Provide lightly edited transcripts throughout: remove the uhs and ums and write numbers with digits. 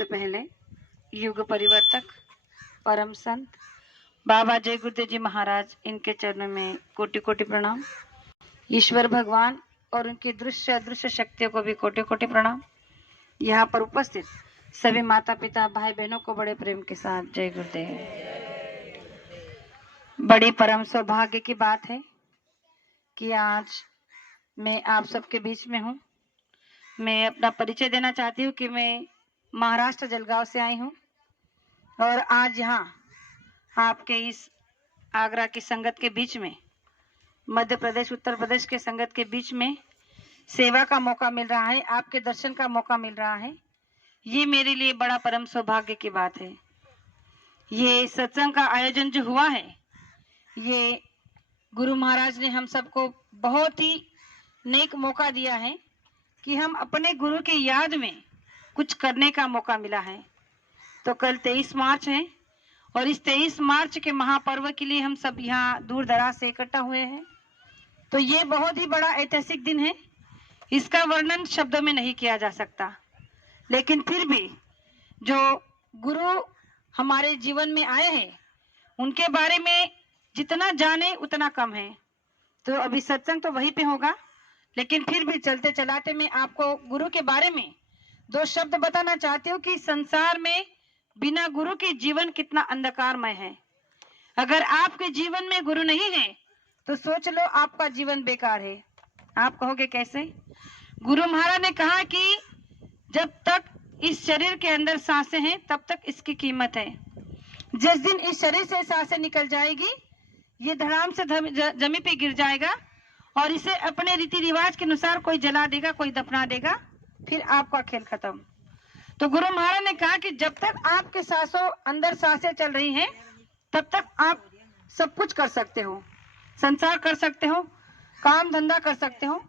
सबसे पहले युग परिवर्तक परम संत बाबा जय गुरुदेव जी महाराज, इनके चरणों में कोटि कोटि प्रणाम। ईश्वर भगवान और उनकी दृश्य अदृश्य शक्तियों को भी कोटि कोटि प्रणाम। यहाँ पर उपस्थित सभी माता पिता भाई बहनों को बड़े प्रेम के साथ जय गुरुदेव। बड़ी परम सौभाग्य की बात है कि आज मैं आप सबके बीच में हूँ। मैं अपना परिचय देना चाहती हूँ कि मैं महाराष्ट्र जलगांव से आई हूँ और आज यहाँ आपके इस आगरा की संगत के बीच में, मध्य प्रदेश उत्तर प्रदेश के संगत के बीच में सेवा का मौका मिल रहा है, आपके दर्शन का मौका मिल रहा है। ये मेरे लिए बड़ा परम सौभाग्य की बात है। ये सत्संग का आयोजन जो हुआ है, ये गुरु महाराज ने हम सबको बहुत ही नेक मौका दिया है कि हम अपने गुरु की याद में कुछ करने का मौका मिला है। तो कल 23 मार्च है और इस 23 मार्च के महापर्व के लिए हम सब यहाँ दूर दराज से इकट्ठा हुए हैं। तो ये बहुत ही बड़ा ऐतिहासिक दिन है, इसका वर्णन शब्दों में नहीं किया जा सकता। लेकिन फिर भी जो गुरु हमारे जीवन में आए हैं, उनके बारे में जितना जाने उतना कम है। तो अभी सत्संग तो वहीं पे होगा, लेकिन फिर भी चलते चलाते मैं आपको गुरु के बारे में 2 शब्द बताना चाहती हूँ कि संसार में बिना गुरु के जीवन कितना अंधकारमय है। अगर आपके जीवन में गुरु नहीं है तो सोच लो आपका जीवन बेकार है। आप कहोगे कैसे? गुरु महाराज ने कहा कि जब तक इस शरीर के अंदर सांसें हैं तब तक इसकी कीमत है। जिस दिन इस शरीर से सांसें निकल जाएगी, ये धड़ाम से जमीन पे गिर जाएगा और इसे अपने रीति रिवाज के अनुसार कोई जला देगा, कोई दफना देगा, फिर आपका खेल खत्म। तो गुरु महाराज ने कहा कि जब तक आपके सांसों अंदर सांसें चल रही हैं तब तक आप सब कुछ कर सकते हो, संसार कर सकते हो, काम धंधा कर सकते हो।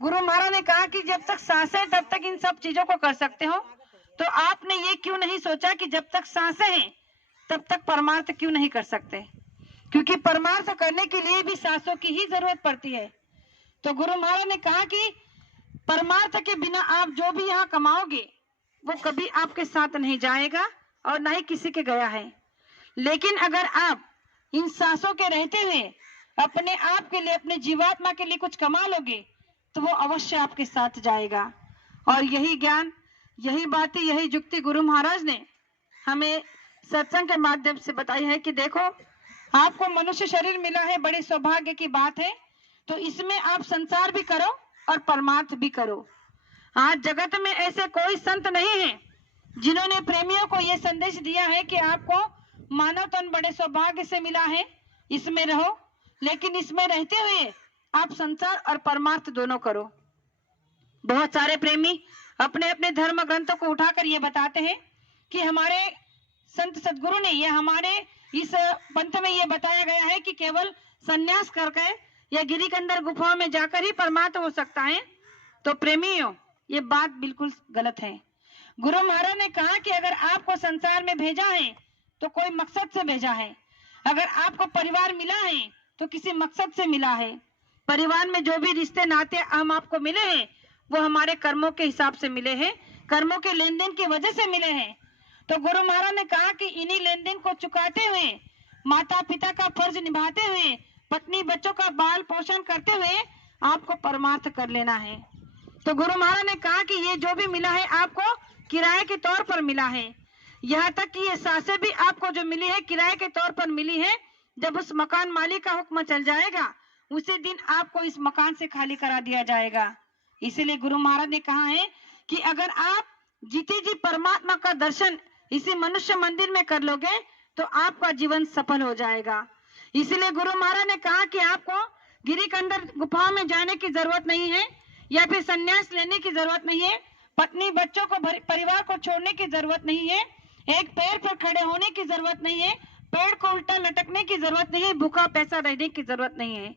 गुरु महाराज ने कहा कि जब तक सांसें तब तक इन सब चीजों को कर सकते हो। तो आपने ये क्यों नहीं सोचा कि जब तक सांसें हैं तब तक परमार्थ क्यों नहीं कर सकते? क्योंकि परमार्थ करने के लिए भी सांसों की ही जरूरत पड़ती है। तो गुरु महाराज ने कहा कि परमार्थ के बिना आप जो भी यहाँ कमाओगे वो कभी आपके साथ नहीं जाएगा और ना ही किसी के गया है। लेकिन अगर आप इन सांसों के रहते हुए अपने आप के लिए, अपने जीवात्मा के लिए कुछ कमा लोगे तो वो अवश्य आपके साथ जाएगा। और यही ज्ञान, यही बातें, यही युक्ति गुरु महाराज ने हमें सत्संग के माध्यम से बताई है कि देखो, आपको मनुष्य शरीर मिला है, बड़े सौभाग्य की बात है। तो इसमें आप संसार भी करो और परमार्थ भी करो। आज जगत में ऐसे कोई संत नहीं है जिन्होंने प्रेमियों को यह संदेश दिया है कि आपको मानव तन बड़े सौभाग्य से मिला है, इसमें रहो, लेकिन इसमें रहते हुए आप संसार और परमार्थ दोनों करो। बहुत सारे प्रेमी अपने अपने धर्म ग्रंथों को उठाकर ये बताते हैं कि हमारे संत सदगुरु ने, या हमारे इस पंथ में ये बताया गया है कि केवल संन्यास करके या गिरी के अंदर गुफाओं में जाकर ही परमार्थ हो सकता है। तो प्रेमियों, ये बात बिल्कुल गलत है। गुरु महाराज ने कहा कि अगर आपको संसार में भेजा है तो कोई मकसद से भेजा है। अगर आपको परिवार मिला है तो किसी मकसद से मिला है। परिवार में जो भी रिश्ते नाते हम आपको मिले हैं वो हमारे कर्मों के हिसाब से मिले हैं, कर्मों के लेन देन की वजह से मिले हैं। तो गुरु महाराज ने कहा कि इन्हीं लेन देन को चुकाते हुए, माता पिता का फर्ज निभाते हुए, पत्नी बच्चों का बाल पोषण करते हुए आपको परमार्थ कर लेना है। तो गुरु महाराज ने कहा कि ये जो भी मिला है आपको किराए के तौर पर मिला है। यहाँ तक कि ये सांसें भी आपको जो मिली है किराए के तौर पर मिली है। जब उस मकान मालिक का हुक्म चल जाएगा उसी दिन आपको इस मकान से खाली करा दिया जाएगा। इसीलिए गुरु महाराज ने कहा है कि अगर आप जीते जी परमात्मा का दर्शन इसी मनुष्य मंदिर में कर लोगे तो आपका जीवन सफल हो जाएगा। इसलिए गुरु महाराज ने कहा कि आपको गिरी के अंदर गुफाओं में जाने की जरूरत नहीं है, या फिर संन्यास लेने की जरूरत नहीं है, पत्नी बच्चों को, परिवार को छोड़ने की जरूरत नहीं है, एक पैर पर खड़े होने की जरूरत नहीं है, पेड़ को उल्टा लटकने की जरूरत नहीं है, भूखा पैसा रहने की जरूरत नहीं है।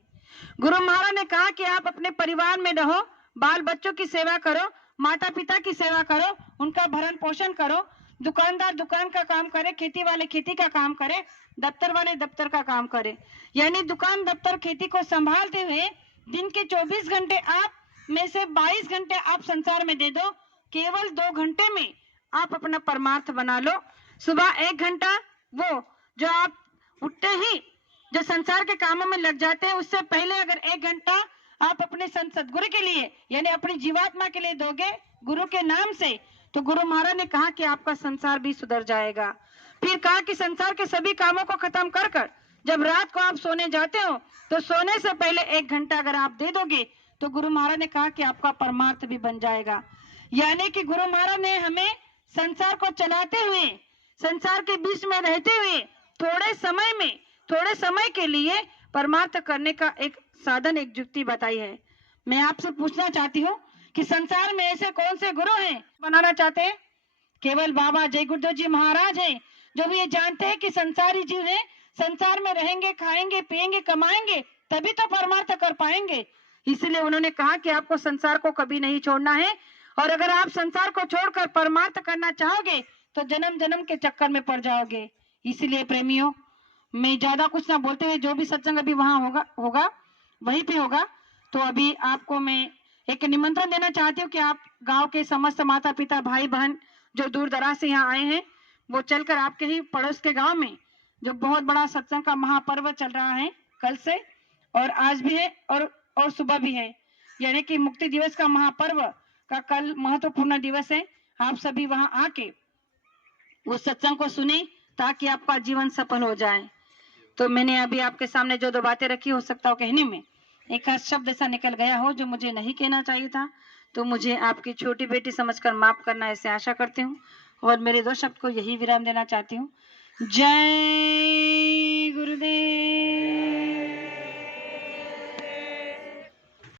गुरु महाराज ने कहा कि आप अपने परिवार में रहो, बाल बच्चों की सेवा करो, माता पिता की सेवा करो, उनका भरण पोषण करो, दुकानदार दुकान का काम करे, खेती वाले खेती का काम करे, दफ्तर वाले दफ्तर का काम करे। यानी दुकान दफ्तर खेती को संभालते हुए दिन के 24 घंटे आप में से 22 घंटे आप संसार में दे दो। केवल 2 घंटे में आप अपना परमार्थ बना लो। सुबह 1 घंटा, वो जो आप उठते ही जो संसार के कामों में लग जाते हैं, उससे पहले अगर 1 घंटा आप अपने संत सदगुरु के लिए यानी अपनी जीवात्मा के लिए दोगे गुरु के नाम से, तो गुरु महाराज ने कहा कि आपका संसार भी सुधर जाएगा। फिर कहा कि संसार के सभी कामों को खत्म कर कर जब रात को आप सोने जाते हो तो सोने से पहले 1 घंटा अगर आप दे दोगे तो गुरु महाराज ने कहा कि आपका परमार्थ भी बन जाएगा। यानी कि गुरु महाराज ने हमें संसार को चलाते हुए, संसार के बीच में रहते हुए थोड़े समय के लिए परमार्थ करने का एक साधन, एक युक्ति बताई है। मैं आपसे पूछना चाहती हूँ कि संसार में ऐसे कौन से गुरु हैं बनाना चाहते हैं? केवल बाबा जय गुरुदेव जी महाराज हैं, जो भी ये जानते हैं कि संसारी जीव हैं, संसार में रहेंगे, खाएंगे, पिएंगे, कमाएंगे, तभी तो परमार्थ कर पाएंगे। इसलिए उन्होंने कहा कि आपको संसार को कभी नहीं छोड़ना है, और अगर आप संसार को छोड़कर परमार्थ करना चाहोगे तो जन्म जन्म के चक्कर में पड़ जाओगे। इसलिए प्रेमियों, मैं ज्यादा कुछ ना बोलते हुए, जो भी सत्संग अभी वहां होगा वहीं पे होगा, तो अभी आपको मैं एक निमंत्रण देना चाहती हूँ कि आप गांव के समस्त माता पिता, भाई बहन जो दूर दराज से यहाँ आए हैं, वो चलकर आपके ही पड़ोस के गांव में जो बहुत बड़ा सत्संग का महापर्व चल रहा है, कल से और आज भी है और सुबह भी है, यानी कि मुक्ति दिवस का महापर्व का कल महत्वपूर्ण दिवस है। आप सभी वहां आके उस सत्संग को सुने ताकि आपका जीवन सफल हो जाए। तो मैंने अभी आपके सामने जो 2 बातें रखी, हो सकता हो कहने में एक आध शब्द ऐसा निकल गया हो जो मुझे नहीं कहना चाहिए था, तो मुझे आपकी छोटी बेटी समझकर माफ करना, ऐसे आशा करती हूँ। और मेरे 2 शब्द को यही विराम देना चाहती हूँ। जय गुरुदेव।